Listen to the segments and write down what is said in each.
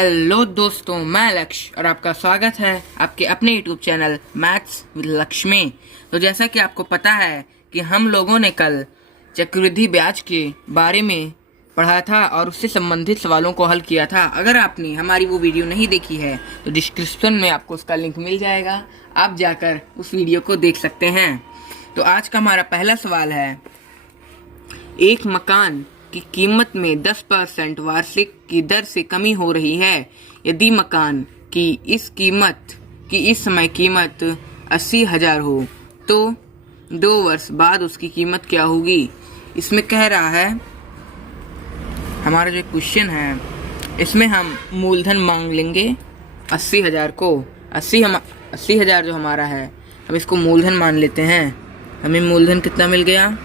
Hello दोस्तों, मैं लक्ष्य और आपका स्वागत है आपके अपने यूट्यूब चैनल मैथ्स विद लक्ष्य में। तो जैसा कि आपको पता है कि हम लोगों ने कल चक्रवृद्धि ब्याज के बारे में पढ़ा था और उससे संबंधित सवालों को हल किया था। अगर आपने हमारी वो वीडियो नहीं देखी है तो डिस्क्रिप्शन में आपको उसका लिंक मिल जाएगा, आप जाकर उस वीडियो को देख सकते हैं। तो आज का हमारा पहला सवाल है, एक मकान की कीमत में 10% वार्षिक की दर से कमी हो रही है। यदि मकान की इस समय कीमत 80,000 हो तो 2 वर्ष बाद उसकी कीमत क्या होगी। इसमें कह रहा है, हमारा जो क्वेश्चन है इसमें हम मूलधन मांग लेंगे 80,000 को। 80,000 जो हमारा है, हम इसको मूलधन मान लेते हैं। हमें मूलधन कितना मिल गया?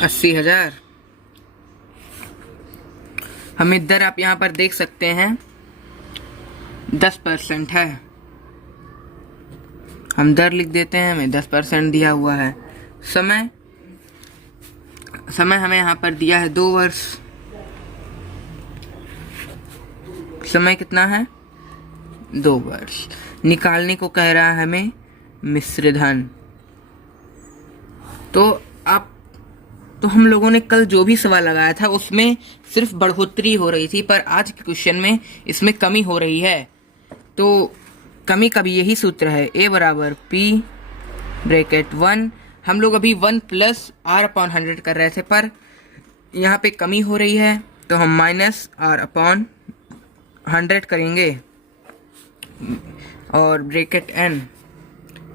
80,000। हमें दर आप यहाँ पर देख सकते हैं 10% है। हम दर लिख देते हैं, हमें 10% दिया हुआ है। समय हमें यहाँ पर दिया है 2 वर्ष। समय कितना है? 2 वर्ष। निकालने को कह रहा है हमें मिश्र धन। तो हम लोगों ने कल जो भी सवाल लगाया था उसमें सिर्फ बढ़ोतरी हो रही थी, पर आज के क्वेश्चन में इसमें कमी हो रही है। तो कमी का भी यही सूत्र है, A बराबर P ब्रैकेट 1। हम लोग अभी 1 प्लस R/100 कर रहे थे, पर यहाँ पे कमी हो रही है तो हम माइनस R/100 करेंगे और ब्रैकेट N।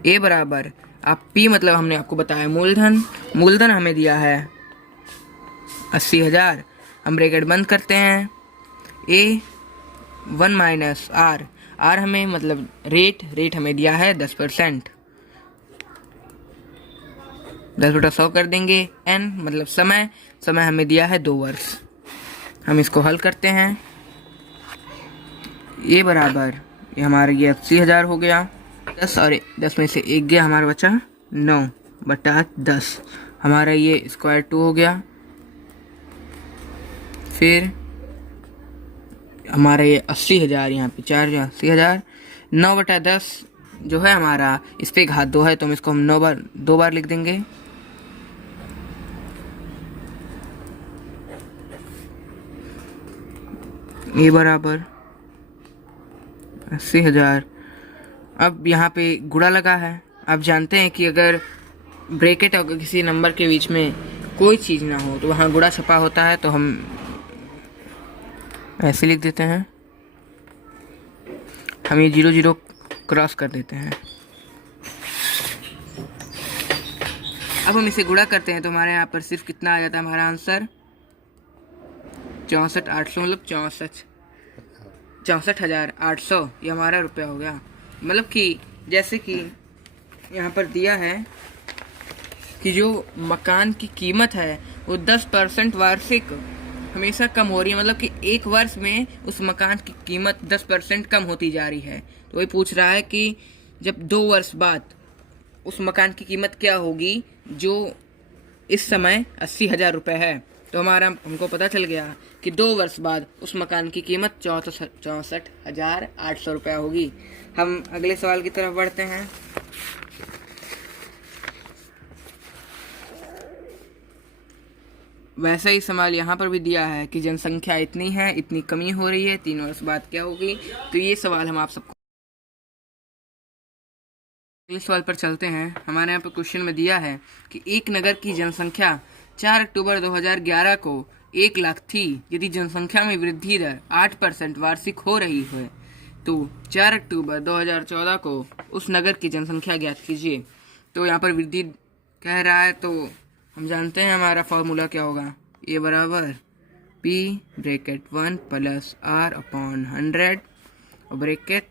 A बराबर P मतलब हमने आपको बताया मूलधन हमें दिया है 80,000। हम ब्रैकेट बंद करते हैं। A 1 माइनस R हमें मतलब रेट हमें दिया है 10%। 10/100 कर देंगे। N मतलब समय हमें दिया है 2 वर्ष। हम इसको हल करते हैं। A बराबर ये हमारा 80,000 हो गया। 10 और 10 में से 1 गया, हमारा बचा 9/10। हमारा ये स्क्वायर 2 हो गया। फिर हमारा ये 80,000, यहाँ पे 4 80,000। 9/10 जो है हमारा, इस पे घात 2 है तो हम इसको 2 बार लिख देंगे। ये बराबर 80,000। अब यहाँ पे गुणा लगा है। आप जानते हैं कि अगर ब्रैकेट और किसी नंबर के बीच में कोई चीज़ ना हो तो वहाँ गुणा छपा होता है, तो हम ऐसे लिख देते हैं। हम ये 0 क्रॉस कर देते हैं। अब हम इसे गुणा करते हैं तो हमारे यहाँ पर सिर्फ कितना आ जाता है? हमारा आंसर 64,800 मतलब 64,800 ये हमारा रुपया हो गया। मतलब कि जैसे कि यहाँ पर दिया है कि जो मकान की कीमत है वो 10% वार्षिक हमेशा कम हो रही है। मतलब कि 1 वर्ष में उस मकान की कीमत 10% कम होती जा रही है। तो वही पूछ रहा है कि जब 2 वर्ष बाद उस मकान की कीमत क्या होगी जो इस समय 80,000 रुपये है। तो हमको पता चल गया कि 2 वर्ष बाद उस मकान की कीमत 64,800 रुपया होगी। हम अगले सवाल की तरफ बढ़ते हैं। वैसा ही सवाल यहाँ पर भी दिया है कि जनसंख्या इतनी है, इतनी कमी हो रही है, 3 वर्ष बाद क्या होगी। तो ये सवाल हम आप सबको अगले सवाल पर चलते हैं। हमारे यहाँ पर क्वेश्चन में दिया है कि एक नगर की जनसंख्या 4 अक्टूबर 2011 को 1 लाख थी। यदि जनसंख्या में वृद्धि दर 8% वार्षिक हो रही है तो 4 अक्टूबर 2014 को उस नगर की जनसंख्या ज्ञात कीजिए। तो यहाँ पर वृद्धि कह रहा है, तो हम जानते हैं हमारा फॉर्मूला क्या होगा। A बराबर P ब्रैकेट 1 प्लस R/100 और ब्रैकेट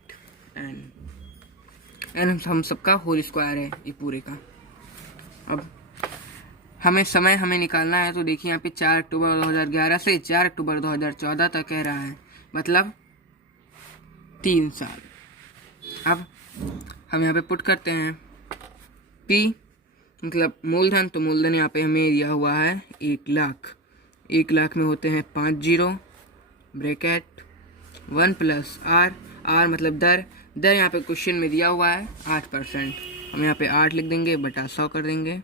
N हम सबका होल स्क्वायर है ये पूरे का। अब हमें निकालना है, तो देखिए यहाँ पे 4 अक्टूबर 2011 से 4 अक्टूबर 2014 तक कह रहा है, मतलब 3 साल। अब हम यहाँ पे पुट करते हैं P मतलब मूलधन, तो मूलधन यहाँ पे हमें दिया हुआ है 1 लाख। 1,00,000 में होते हैं 5 zero, bracket 1 plus r, r मतलब दर, दर यहाँ पे क्वेश्चन में दिया हुआ है 8%, हम यहाँ पे 8 लिख देंगे बटा 100 कर देंगे।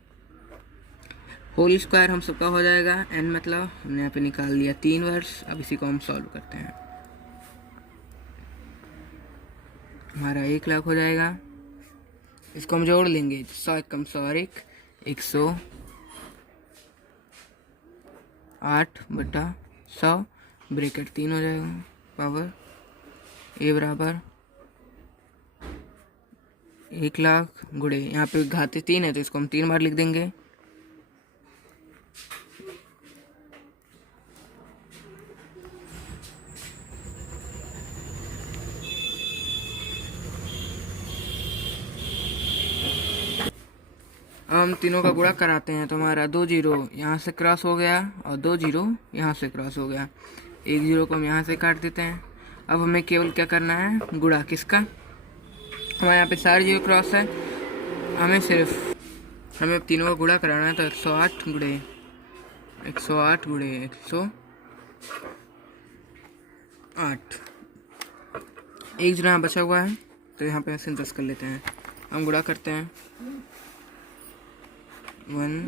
होल स्क्वायर हम सबका हो जाएगा, n मतलब हमने यहाँ पे निकाल लिया 3 वर्ष। अब इसी को हम सॉल्व करते हैं, हमारा 1,00,000 हो जाएगा। इसको हम जोड़ लेंगे, 100 एकम 100 और 108 बटा 100, ब्रैकेट 3 हो जाएगा, पावर ए बराबर 1,00,000 गुणे, यहाँ पे घाते 3 है तो इसको हम 3 बार लिख देंगे। अब हम तीनों का गुणा कराते हैं तो हमारा 2 जीरो यहाँ से क्रॉस हो गया और 2 जीरो यहाँ से क्रॉस हो गया, 1 जीरो को हम यहाँ से काट देते हैं। अब हमें केवल क्या करना है, गुणा किसका, हमारे यहाँ पे सारे जीरो क्रॉस है, हमें अब तीनों का गुणा कराना है तो 108 गुणे 108 गुणे 108, एक जीरो यहाँ बचा हुआ है तो यहाँ पे ऐसे 10 कर लेते हैं, हम गुणा करते हैं 108,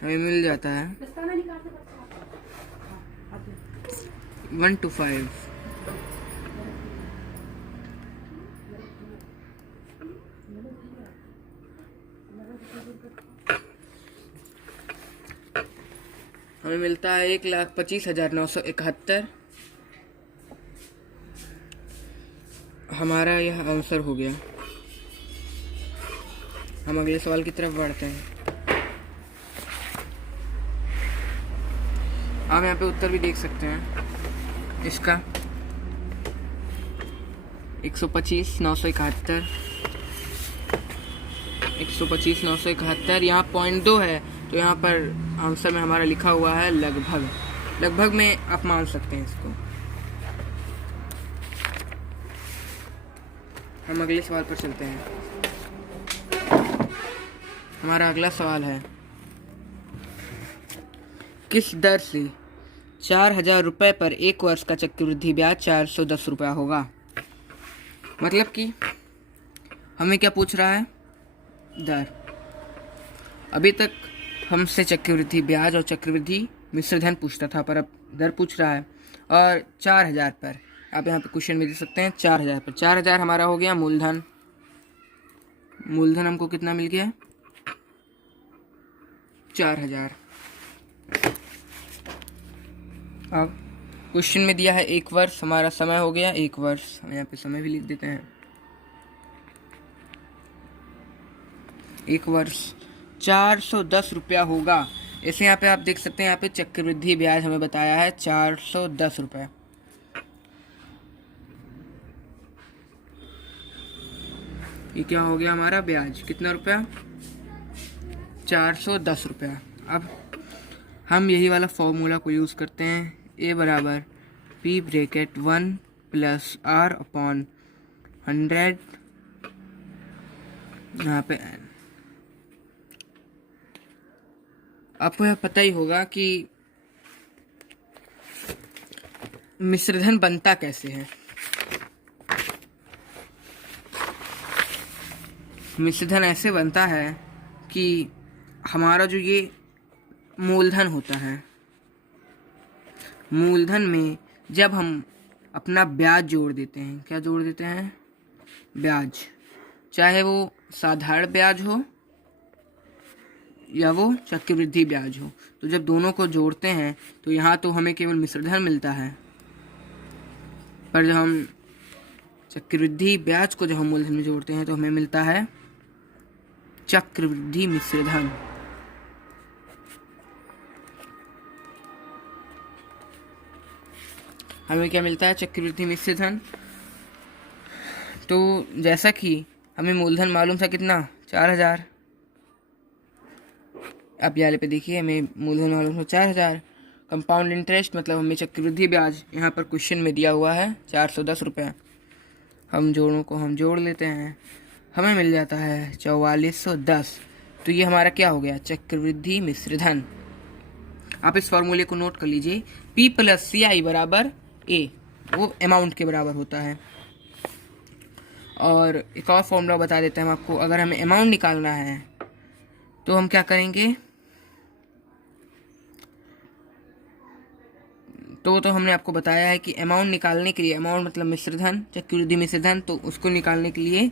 हमें मिल जाता है 125। हमें मिलता है 1,25,971। हमारा यह आंसर हो गया। हम अगले सवाल की तरफ बढ़ते हैं। आप यहाँ पे उत्तर भी देख सकते हैं इसका 125,971, 125,971, यहाँ .2 है तो यहाँ पर आंसर में हमारा लिखा हुआ है लगभग, लगभग में आप मान सकते हैं इसको। हम अगले सवाल पर चलते हैं। हमारा अगला सवाल है, किस दर से 4,000 रुपये पर 1 वर्ष का चक्रवृद्धि ब्याज 410 रुपया होगा। मतलब कि हमें क्या पूछ रहा है, दर। अभी तक हमसे चक्रवृद्धि ब्याज और चक्रवृद्धि मिश्र धन पूछता था, पर अब दर पूछ रहा है और 4,000 पर। आप यहाँ पे क्वेश्चन में दे सकते हैं 4,000 पर। 4,000 हमारा हो गया मूलधन, मूलधन हमको कितना मिल गया 4,000। अब क्वेश्चन में दिया है 1 वर्ष, हमारा समय हो गया 1 वर्ष, हम यहाँ पे समय भी लिख देते हैं। 1 वर्ष 410 रुपया होगा। ऐसे यहाँ पे आप देख सकते हैं, यहाँ पे चक्रवृद्धि ब्याज हमें बताया है 410 रुपये। ये क्या हो गया हमारा ब्याज, कितना रुपया 410 रुपया। अब हम यही वाला फॉर्मूला को यूज़ करते हैं, ए बराबर p bracket 1 plus r upon 100, यहाँ पे आपको यह पता ही होगा कि मिश्रधन बनता कैसे है। मिश्रधन ऐसे बनता है कि हमारा जो ये मूलधन होता है, मूलधन में जब हम अपना ब्याज जोड़ देते हैं, क्या जोड़ देते हैं, ब्याज, चाहे वो साधारण ब्याज हो या वो चक्रवृद्धि ब्याज हो, तो जब दोनों को जोड़ते हैं तो यहाँ तो हमें केवल मिश्रधन मिलता है, पर जब हम चक्रवृद्धि ब्याज को जब हम मूलधन में जोड़ते हैं तो हमें मिलता है चक्रवृद्धि मिश्रधन। हमें क्या मिलता है, चक्रवृद्धि मिश्रधन। तो जैसा कि हमें मूलधन मालूम था कितना 4,000, आप यहाँ पे देखिए हमें मूलधन मालूम था 4,000, कंपाउंड इंटरेस्ट मतलब हमें चक्रवृद्धि ब्याज यहाँ पर क्वेश्चन में दिया हुआ है 410 रुपये। हम जोड़ों को हम जोड़ लेते हैं, हमें मिल जाता है 4410। तो ये हमारा क्या हो गया, चक्रवृद्धि मिश्रधन। आप इस फॉर्मूले को नोट कर लीजिए, P प्लस CI बराबर A, वो अमाउंट के बराबर होता है। और एक और फॉर्मूला बता देते हैं हम आपको, अगर हमें अमाउंट निकालना है तो हम क्या करेंगे, तो हमने आपको बताया है कि अमाउंट निकालने के लिए, अमाउंट मतलब मिश्रधन, चक्रवृद्धि मिश्रधन, तो उसको निकालने के लिए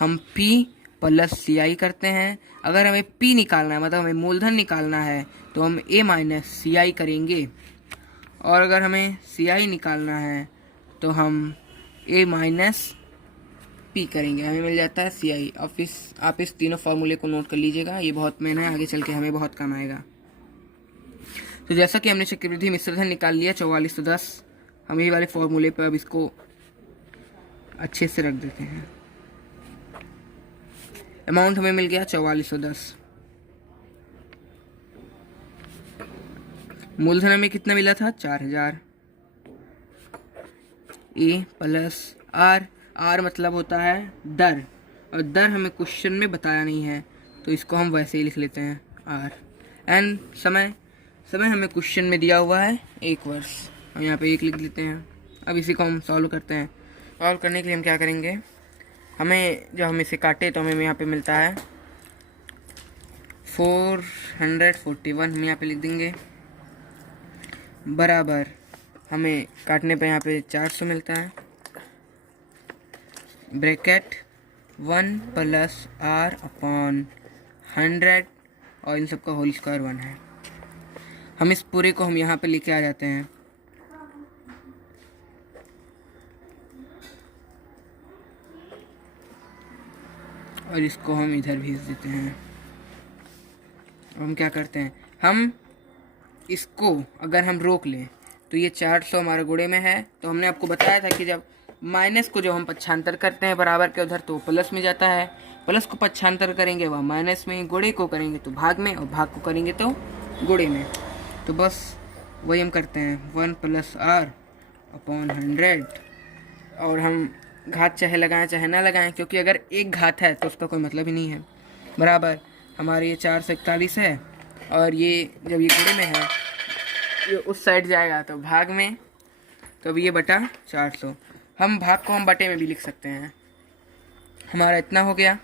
हम P प्लस CI करते हैं। अगर हमें P निकालना है मतलब हमें मूलधन निकालना है तो हम A माइनस CI करेंगे, और अगर हमें CI निकालना है तो हम A माइनस P करेंगे, हमें मिल जाता है CI। आप इस तीनों फार्मूले को नोट कर लीजिएगा, ये बहुत मेन है, आगे चल के हमें बहुत काम आएगा। तो जैसा कि हमने चक्रवृद्धि मिश्रधन निकाल लिया 4410, हम यही वाले फॉर्मूले पर अब इसको अच्छे से रख देते हैं। अमाउंट हमें मिल गया 4410, मूलधन हमें कितना मिला था 4000। ए प्लस आर, आर मतलब होता है दर, और दर हमें क्वेश्चन में बताया नहीं है तो इसको हम वैसे ही लिख लेते हैं आर। एन समय, समय हमें क्वेश्चन में दिया हुआ है 1 वर्ष, हम यहाँ पे 1 लिख लेते हैं। अब इसी को हम सॉल्व करते हैं। सॉल्व करने के लिए हम क्या करेंगे, हमें जब हम इसे काटे तो हमें यहाँ पे मिलता है 441, हम यहाँ पे लिख देंगे, बराबर हमें काटने पे यहाँ पे 400 मिलता है, ब्रैकेट 1 प्लस आर अपॉन 100, और इन सबका होल स्क्वायर 1 है। हम इस पूरे को हम यहाँ पे लेके आ जाते हैं, और इसको हम इधर भेज देते हैं। हम क्या करते हैं, हम इसको अगर हम रोक लें तो ये 400 हमारे गुणे में है, तो हमने आपको बताया था कि जब माइनस को जब हम पक्षांतर करते हैं बराबर के उधर तो प्लस में जाता है, प्लस को पक्षांतर करेंगे वह माइनस में, गुणे को करेंगे तो भाग में, और भाग को करेंगे तो गुणे में। तो बस वही हम करते हैं 1 प्लस आर अपॉन 100, और हम घात चाहे लगाएं चाहे ना लगाएं, क्योंकि अगर एक घात है तो उसका कोई मतलब ही नहीं है, बराबर हमारे ये 441 है, और ये जब ये गुणे में है ये उस साइड जाएगा तो भाग में, तो अब ये बटा 400, हम भाग को हम बटे में भी लिख सकते हैं। हमारा इतना हो गया।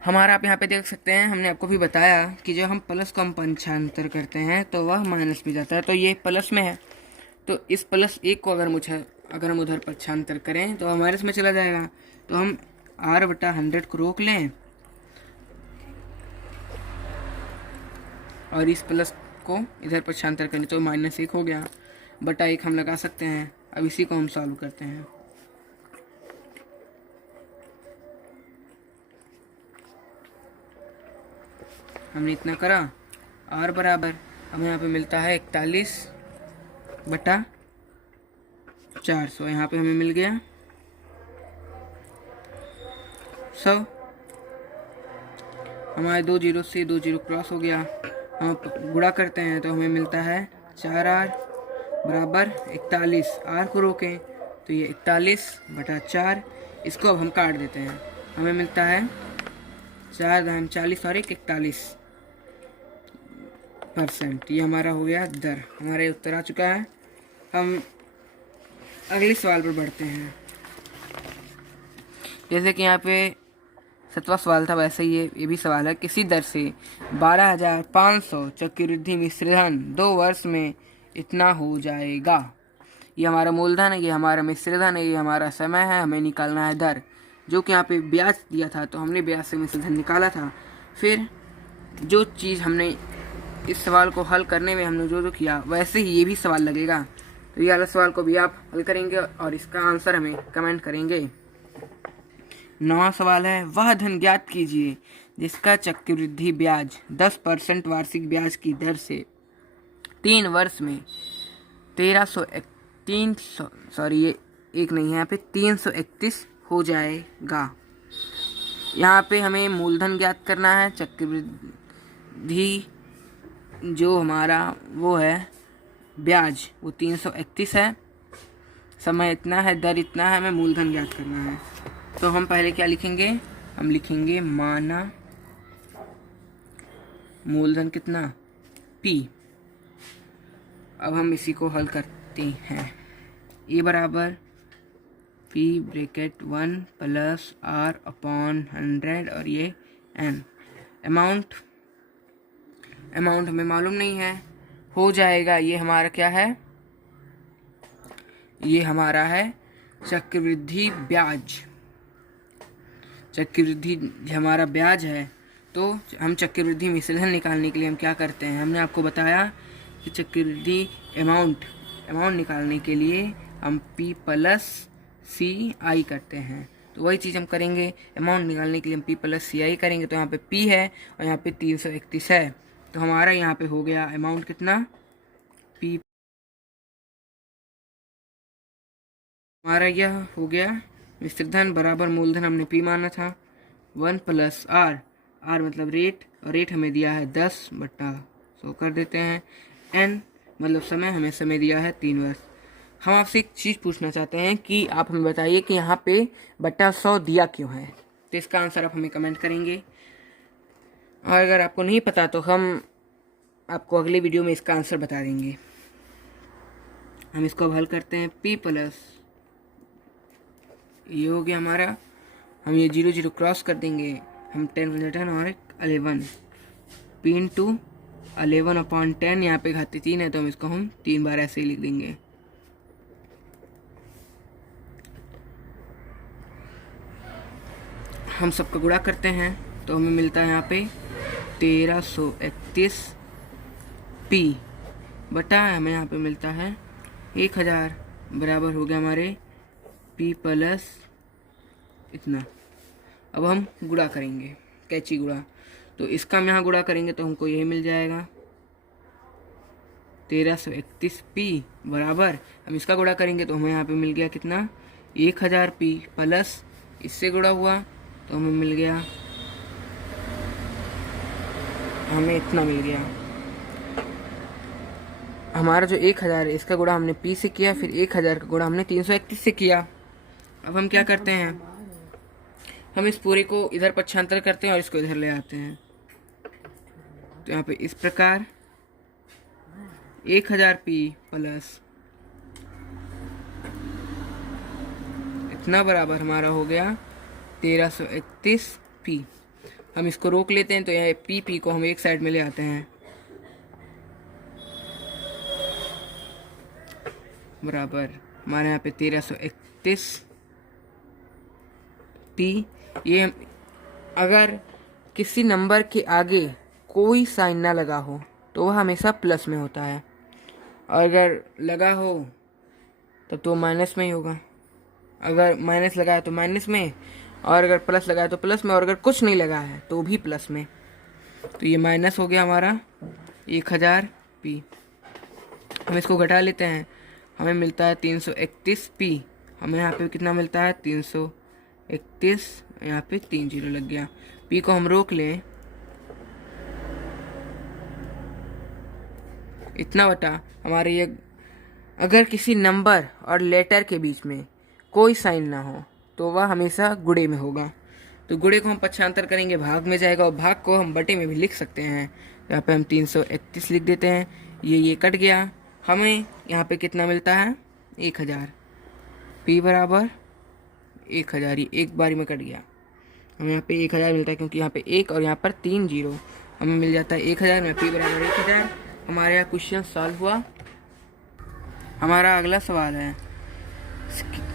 हमारा आप यहाँ पे देख सकते हैं, हमने आपको भी बताया कि जब हम प्लस को हम पंचांतर करते हैं तो वह माइनस में जाता है, तो ये प्लस में है, तो इस प्लस 1 को अगर हम उधर पक्षांतर करें तो माइनस में चला जाएगा, तो हम r बटा 100 को रोक लें, और इस प्लस को इधर पक्षांतर करें तो -1 हो गया, बटा 1 हम लगा सकते हैं। अब इसी को हम सॉल्व करते हैं। हमने इतना करा, r बराबर हमें यहाँ पे मिलता है 41 बटा 400, यहाँ पे हमें मिल गया 100। हमारे 2 जीरो से 2 जीरो क्रॉस हो गया, हम गुणा करते हैं तो हमें मिलता है 4r बराबर 41, r को रोकें तो ये 41 बटा 4, इसको अब हम काट देते हैं, हमें मिलता है 4 दान 40 और 1 41%। ये हमारा हो गया दर, हमारे उत्तर आ चुका है। हम अगले सवाल पर बढ़ते हैं। जैसे कि यहाँ पे 7वां सवाल था, वैसे ये भी सवाल है, किसी दर से 12,500 चक्रवृद्धि मिश्रधन 2 वर्ष में इतना हो जाएगा। ये हमारा मूलधन है, ये हमारा मिश्रधन है, ये हमारा समय है, हमें निकालना है दर, जो कि यहाँ पे ब्याज दिया था तो हमने ब्याज से मिश्रधन निकाला था। फिर जो चीज़ हमने इस सवाल को हल करने में हमने जो किया वैसे ही ये भी सवाल लगेगा, तो ये वाला सवाल को भी आप हल करेंगे और इसका आंसर हमें कमेंट करेंगे। 9वां सवाल है, वह धन ज्ञात कीजिए जिसका चक्रवृद्धि ब्याज 10% वार्षिक ब्याज की दर से 3 वर्ष में 331 हो जाएगा। यहाँ पे हमें मूलधन ज्ञात करना है, चक्रवृद्धि जो हमारा वो है ब्याज वो 331 है, समय इतना है, दर इतना है, हमें मूलधन ज्ञात करना है। तो हम पहले क्या लिखेंगे, हम लिखेंगे माना मूलधन कितना P। अब हम इसी को हल करते हैं। ए बराबर P bracket 1 plus R upon 100 और ये N। अमाउंट हमें मालूम नहीं है, हो जाएगा ये हमारा क्या है, ये हमारा है चक्रवृद्धि ब्याज। चक्रवृद्धि हमारा ब्याज है। तो हम चक्रवृद्धि मिश्रधन निकालने के लिए हम क्या करते हैं, हमने आपको बताया कि चक्रवृद्धि अमाउंट निकालने के लिए हम P प्लस CI करते हैं। तो वही चीज़ हम करेंगे, अमाउंट निकालने के लिए हम P प्लस CI करेंगे। तो यहाँ पे P है और यहाँ पे 331 है। तो हमारा यहाँ पे हो गया अमाउंट कितना, P हमारा यह हो गया मिश्रधन बराबर मूलधन हमने P माना था 1 प्लस R मतलब रेट, और रेट हमें दिया है 10/100 कर देते हैं। N मतलब समय, हमें समय दिया है 3 वर्ष। हम आपसे एक चीज़ पूछना चाहते हैं कि आप हमें बताइए कि यहाँ पे बटा 100 दिया क्यों है। तो इसका आंसर आप हमें कमेंट करेंगे, और अगर आपको नहीं पता तो हम आपको अगले वीडियो में इसका आंसर बता देंगे। हम इसको अब हल करते हैं। P प्लस ये हो गया हमारा, हम ये 0 0 क्रॉस कर देंगे, हम 10 10 और 11 P इंटू 11/10, यहाँ पे घाती 3 है तो हम इसको 3 बार ऐसे ही लिख देंगे। हम सबका गुणा करते हैं तो हमें मिलता है यहाँ पे 1331 P बटा हमें यहाँ पे मिलता है 1000 बराबर हो गया हमारे P प्लस इतना। अब हम गुणा करेंगे, कैची गुणा। तो इसका हम यहाँ गुणा करेंगे तो हमको यही मिल जाएगा 1331 P बराबर, हम इसका गुणा करेंगे तो हमें यहाँ पे मिल गया कितना 1000 P प्लस इससे गुणा हुआ तो हमें मिल गया, हमें इतना मिल गया। हमारा जो 1000 है इसका गुणा हमने P से किया, फिर 1000 का गुणा हमने 331 से किया। अब हम क्या करते हैं, हम इस पूरे को इधर पक्षांतर करते हैं और इसको इधर ले आते हैं। तो यहाँ पे इस प्रकार 1000 P प्लस इतना बराबर हमारा हो गया 1331 P। हम इसको रोक लेते हैं तो यह P को हम एक साइड में ले आते हैं, बराबर हमारे यहाँ पे 1331 P। ये अगर किसी नंबर के आगे कोई साइन ना लगा हो तो वह हमेशा प्लस में होता है, और अगर लगा हो तब तो माइनस में ही होगा। अगर माइनस लगा है तो माइनस में, और अगर प्लस लगा है तो प्लस में, और अगर कुछ नहीं लगा है तो भी प्लस में। तो ये माइनस हो गया हमारा 1000 P। हम इसको घटा लेते हैं, हमें मिलता है 331 P। हमें यहाँ पे कितना मिलता है 331, यहाँ पे 3 0 लग गया। P को हम रोक लें, इतना बटा हमारे ये, अगर किसी नंबर और लेटर के बीच में कोई साइन ना हो तो वह हमेशा गुणे में होगा। तो गुणे को हम पक्षांतर करेंगे, भाग में जाएगा, और भाग को हम बटे में भी लिख सकते हैं। यहाँ पे हम 331 लिख देते हैं, ये कट गया। हमें यहाँ पे कितना मिलता है 1000 P बराबर 1000, ये एक बारी में कट गया। हमें यहाँ पे 1000 मिलता है क्योंकि यहाँ पे 1 और यहाँ पर 3 0, हमें मिल जाता है 1000 में P बराबर 1000। हमारे यहाँ क्वेश्चन सॉल्व हुआ। हमारा अगला सवाल है,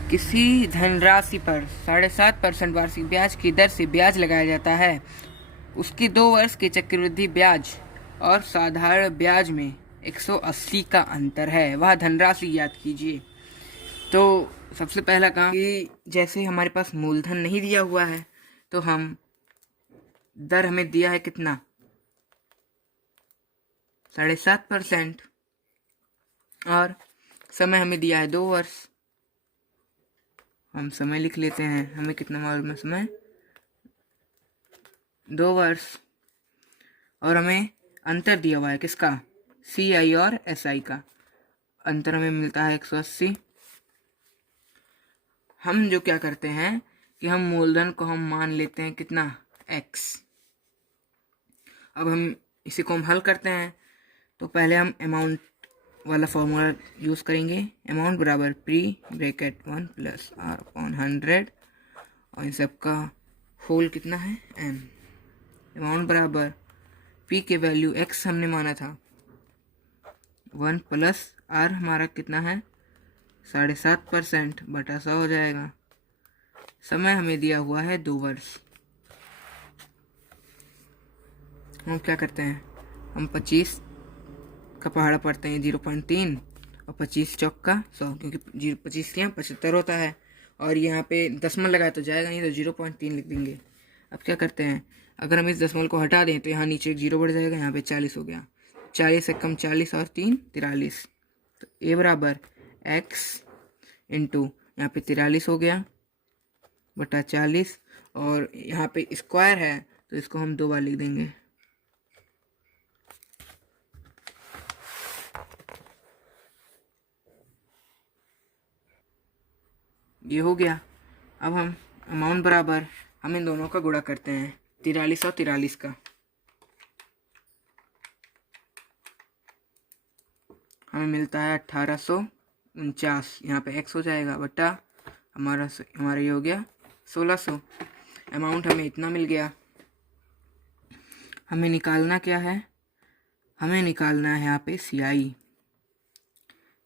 किसी धनराशि पर 7.5% वार्षिक ब्याज की दर से ब्याज लगाया जाता है, उसके 2 वर्ष के चक्रवृद्धि ब्याज और साधारण ब्याज में 180 का अंतर है, वह धनराशि याद कीजिए। तो सबसे पहला काम कि जैसे हमारे पास मूलधन नहीं दिया हुआ है तो हम दर हमें दिया है कितना 7.5%, और समय हमें दिया है 2 वर्ष। हम समय लिख लेते हैं, हमें कितना मालूम है समय 2 वर्ष, और हमें अंतर दिया हुआ है किसका, CI और SI का। अंतर हमें मिलता है 180। हम जो क्या करते हैं कि हम मूलधन को हम मान लेते हैं कितना, x। अब हम इसी को हम हल करते हैं। तो पहले हम अमाउंट वाला फॉर्मूला यूज़ करेंगे। अमाउंट बराबर प्री ब्रैकेट 1 + r/100 और इन सब का होल कितना है, m। अमाउंट बराबर p के वैल्यू x हमने माना था, 1 + r हमारा कितना है 7.5% बटा 100 हो जाएगा। समय हमें दिया हुआ है 2 वर्ष। हम क्या करते हैं, हम 25 का पहाड़ा पढ़ते हैं 0.3 और 25 चौक का 100, क्योंकि 25 के यहाँ 75 होता है और यहाँ पे दशमलव लगाया तो जाएगा नहीं, तो 0.3 लिख देंगे। अब क्या करते हैं, अगर हम इस दशमलव को हटा दें तो यहाँ नीचे एक 0 बढ़ जाएगा, यहाँ पे 40 हो गया। 40 से कम 40 और 3 43, तो a बराबर x इंटू यहाँ पे 43 हो गया बटा 40, और यहाँ पे स्क्वायर है तो इसको हम 2 बार लिख देंगे। ये हो गया। अब हम अमाउंट बराबर हम इन दोनों का गुणा करते हैं, 43 और 43 का। हमें मिलता है 1849, यहाँ पे x हो जाएगा बटा हमारा ये हो गया 1600। अमाउंट हमें इतना मिल गया। हमें निकालना क्या है, हमें निकालना है यहाँ पे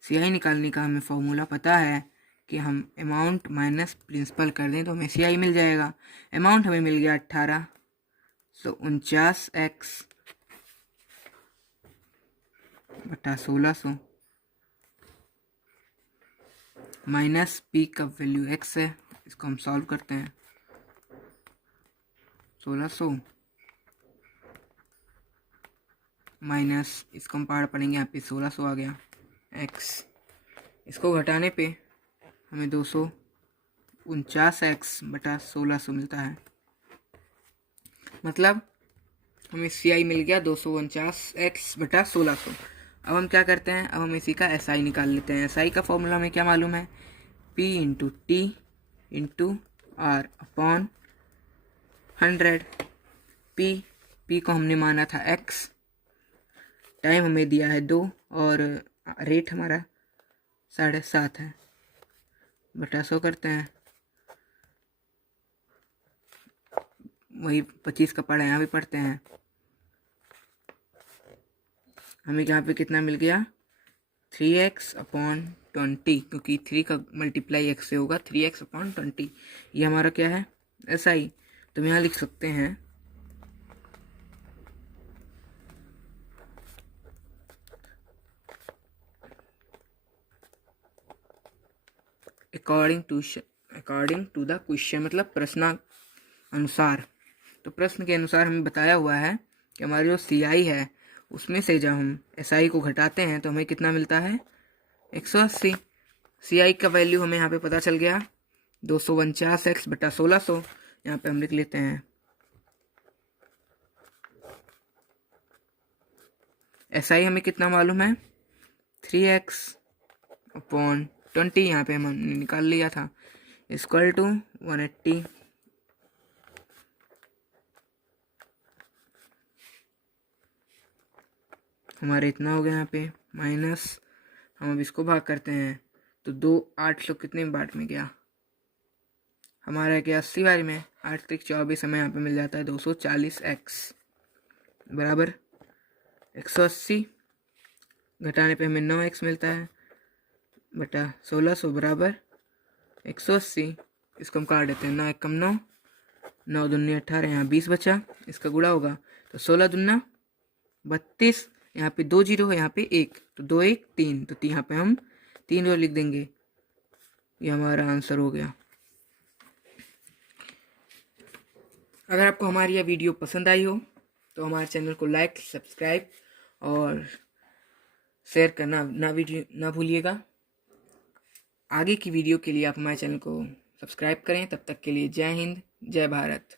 CI निकालने का हमें फॉर्मूला पता है कि हम अमाउंट माइनस प्रिंसिपल कर दें तो हमें CI मिल जाएगा। अमाउंट हमें मिल गया 1849x बटा 1600 माइनस p का वैल्यू x है, इसको हम सॉल्व करते हैं। 1600 माइनस इसको हम पहाड़ पढ़ेंगे, यहाँ पे 1600 आ गया x। इसको घटाने पे हमें 249x बटा 1600 मिलता है। मतलब हमें CI मिल गया 249x बटा 1600। अब हम क्या करते हैं, अब हम इसी का SI निकाल लेते हैं। SI का फॉर्मूला हमें क्या मालूम है, P into T into R/100। P को हमने माना था x, टाइम हमें दिया है 2 और रेट हमारा 7.5 है बटा 100 करते हैं। वही 25 का पढ़ा यहाँ भी पढ़ते हैं। हमें यहाँ पे कितना मिल गया, 3x/20, क्योंकि 3 का मल्टीप्लाई x से होगा 3x/20। ये हमारा क्या है, SI। तो हम यहाँ लिख सकते हैं अकॉर्डिंग टू द क्वेश्चन, मतलब प्रश्न अनुसार। तो प्रश्न के अनुसार हमें बताया हुआ है कि हमारी जो CI है उसमें से जब हम SI को घटाते हैं तो हमें कितना मिलता है, 180। CI का वैल्यू हमें यहाँ पे पता चल गया 249x बटा 1600। यहाँ पे हम लिख लेते हैं SI हमें कितना मालूम है, 3x/20। यहाँ पे हमने निकाल लिया था, इक्वल टू 180 हमारे इतना हो गया। यहाँ पे माइनस हम अब इसको भाग करते हैं तो 2 800 कितने बाट में गया, हमारा क्या 80 बारी में 8 तक 24 हमें यहाँ पे मिल जाता है 240x बराबर 180। घटाने पे हमें 9x मिलता है बटा 1600 बराबर 180। इसको हम काट देते हैं, 9 1 9, 9 दूनी 18, यहाँ 20 बचा, इसका गुणा होगा तो 16 दूना 32, यहाँ पे 2 जीरो है, यहाँ पे 1, तो 2 1 3, तो यहाँ पे हम 3 रो लिख देंगे। ये हमारा आंसर हो गया। अगर आपको हमारी यह वीडियो पसंद आई हो तो हमारे चैनल को लाइक, सब्सक्राइब और शेयर करना ना भूलिएगा। आगे की वीडियो के लिए आप हमारे चैनल को सब्सक्राइब करें। तब तक के लिए जय हिंद, जय भारत।